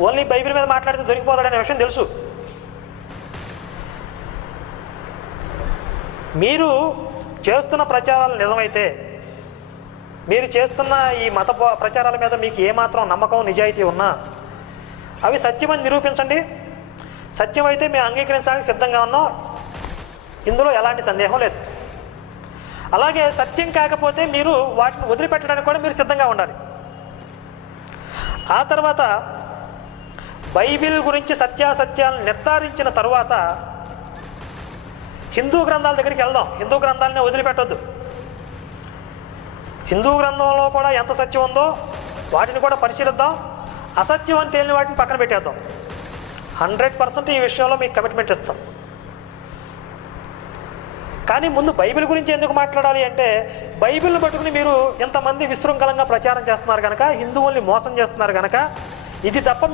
Only Bible మీద మాట్లాడితే దొరికిపోతాడనే విషయం తెలుసు. మీరు చేస్తున్న ప్రచారాలు నిజమైతే, మీరు చేస్తున్న ఈ మత ప్రచారాల మీద మీకు ఏమాత్రం నమ్మకం నిజాయితీ ఉన్నా అవి సత్యమని నిరూపించండి. సత్యమైతే మేము అంగీకరించడానికి సిద్ధంగా ఉన్నాం, ఇందులో ఎలాంటి సందేహం లేదు. అలాగే సత్యం కాకపోతే మీరు వాటిని వదిలిపెట్టడానికి కూడా మీరు సిద్ధంగా ఉండాలి. ఆ తర్వాత బైబిల్ గురించి సత్యాసత్యాలను నిర్ధారించిన తరువాత హిందూ గ్రంథాల దగ్గరికి వెళ్దాం. హిందూ గ్రంథాలని వదిలిపెట్టొద్దు. హిందూ గ్రంథంలో కూడా ఎంత సత్యం ఉందో వాటిని కూడా పరిశీలిద్దాం. అసత్యం అని తేలిన వాటిని పక్కన పెట్టేద్దాం. 100% ఈ విషయంలో మీకు కమిట్మెంట్ ఇస్తాం. కానీ ముందు బైబిల్ గురించి ఎందుకు మాట్లాడాలి అంటే, బైబిల్ని పట్టుకుని మీరు ఇంతమంది విశృంఖలంగా ప్రచారం చేస్తున్నారు కనుక, హిందువుల్ని మోసం చేస్తున్నారు కనుక, ఇది తప్ప